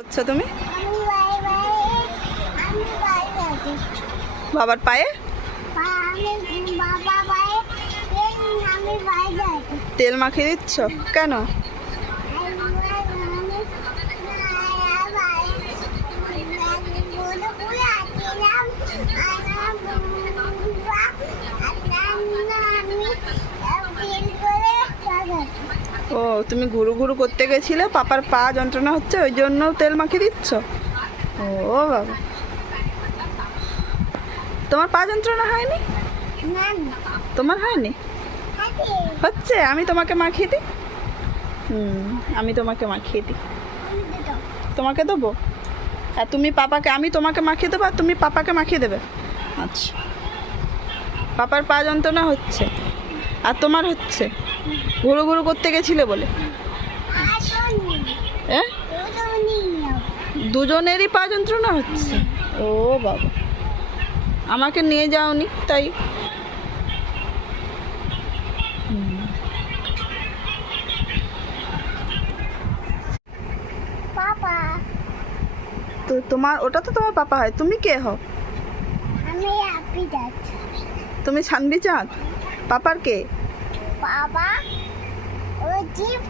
করছো তুমি? বাবার পায়ে তেল মাখিয়ে দিচ্ছ কেন? ও তুমি ঘুরু ঘুরু করতে গেছিলে, পাপার পা যন্ত্রণা হচ্ছে ওই জন্য তেল মাখিয়ে দিচ্ছ? ও বাবা, তোমার পা যন্ত্রণা হয়নি? তোমার হয়নি? হচ্ছে, আমি তোমাকে মাখিয়ে দিই। আমি তোমাকে মাখিয়ে দিই। তোমাকে দেবো? আর তুমি পাপাকে, আমি তোমাকে মাখিয়ে দেবো আর তুমি পাপাকে মাখিয়ে দেবে? আচ্ছা, পাপার পা যন্ত্রণা হচ্ছে আর তোমার হচ্ছে ঘুরু ঘুরু করতে গেছিলে বলে? হ্যাঁ, দুজনেরই পা যন্ত্রণা হচ্ছে। ও বাবা, আমাকে নিয়ে যাওনি তাই? তো তোমার ওটা তো তোমার পাপা হয়, তুমি কে হও? তুমি ছানবি চাঁদ? পাপার কে? বাবা ও জিপ